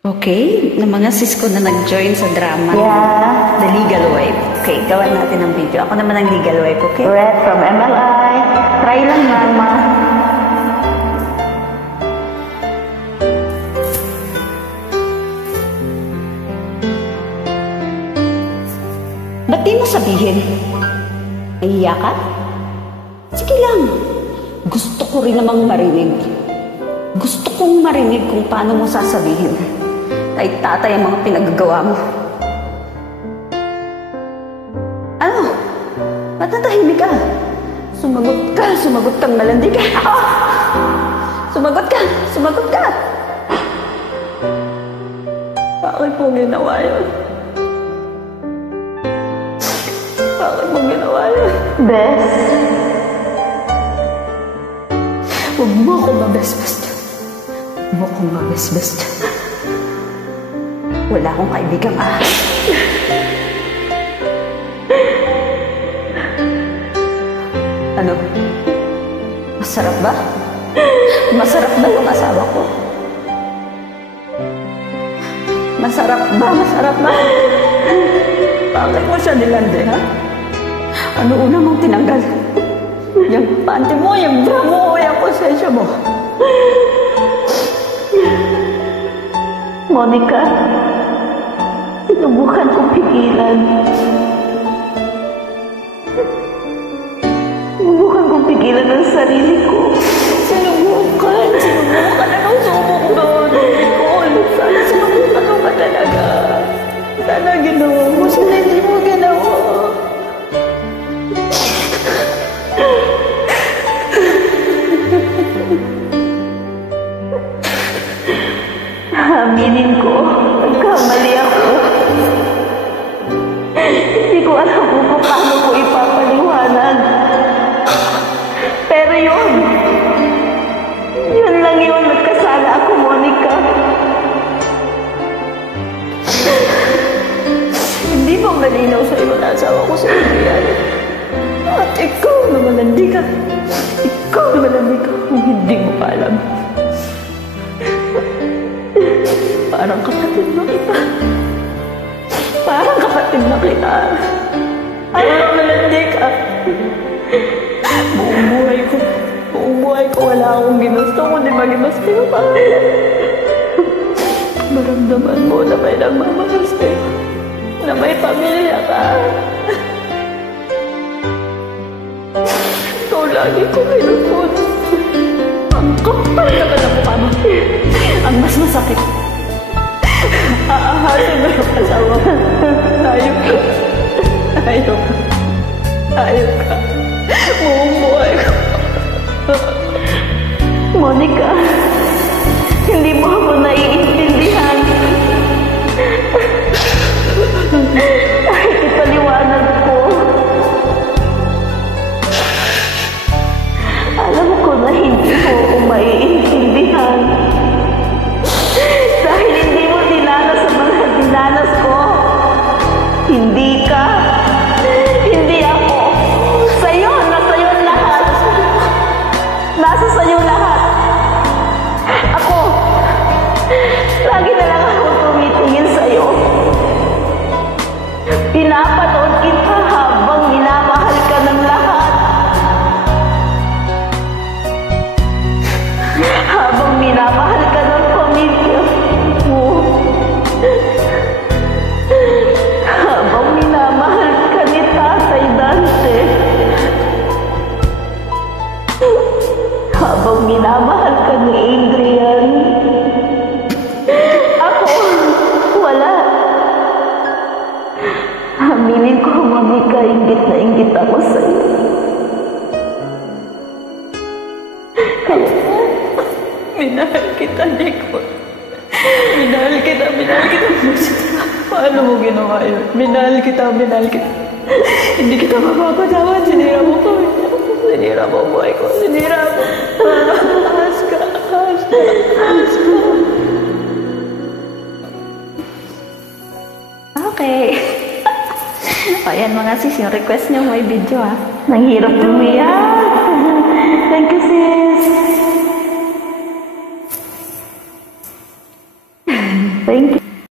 Okay, ng mga sis ko na nag-join sa drama. Yeah. The Legal Wife. Okay, gawan natin ang video. Ako naman ang Legal Wife, okay? Red from MLI. Try lang, mama. Ba't di mo sabihin? Nahiya ka? Sige lang. Gusto ko rin namang marinig. Gusto kong marinig kung paano mo sasabihin. Kay tatay ang mga pinagagawa mo. Ano? Matatahimik ka. Sumagot kang malandi ka. Ah! Sumagot ka. Bakit mo ginawa yun? Bakit mo ginawa yun? Bes. Huwag mo akong mabes-bes dyan. Huwag mo akong mabes-bes dyan. Wala akong kaibigang ahas. Ano? Masarap ba? Masarap ba yung asawa ko? Masarap ba? Bakit mo siya nilandi, ha? Ano una mong tinanggal? Yung panty mo, yung bra mo, yung konsensya mo. Monica, sinubukan kong pigilan. Sinubukan kong pigilan ang sarili ko. Sinubukan. Anong subok doon? Sana sinubukan mo ka talaga. Sana ginawa mo. Sana hindi mo ginawa. Aminin ko, nagkamali ako. Hindi ko alam kung paano ko ipapaliwanag. Pero yun lang yun, nagkasala ako, Monica. Hindi ba malinaw sa'yo na asawa ko sa Adrian? At ikaw na malandi ka. Kung hindi mo pa alam. Parang kapatid na kita. Ano malandi ka? Buong buhay ko wala akong ginusto. Kundi magimaste ko pa. Maramdaman mo na may nagmamahal sa'yo. Na may pamilya ka. Ikaw lagi ko pinupot. Ang kapal naman ang mukha mo. Ang mas masakit. Aahasin mo yung asawa ko. Ayok ka. Buong buhay ko. Monica, hindi mo ako naiintindihan. Kahit ipaliwanag ko, alam ko na hindi mo ako maiintindihan. Dahil hindi mo dinanas sa mga dinanas ko. Hindi ka, hindi ako. Sa'yo, nasa iyo lahat. Nasa sa'yo lahat. Ako, lagi na lang ako tumitingin sa'yo. Pinapanood kita habang minamahal ka ng lahat. Habang minamahal ka ng pamilya mo. Habang minamahal ka ni Tatay Dante. Habang minamahal ka ni Adrian. Ako, wala. Aminin ko, Monica, inggit na inggit ako sa'yo. Kaya, Minahal kita, Nico. Minahal kita. Paano mo ginawa yun? Minahal kita. Hindi kita mapapatawad. Sinira mo ko. Sinira mo buhay ko. Sinira mo. Ahas ka. Okay. Ayan mga sis, yung request niyo may video ha. Nanghirap lumiyak. Thank you, sis. Thank you.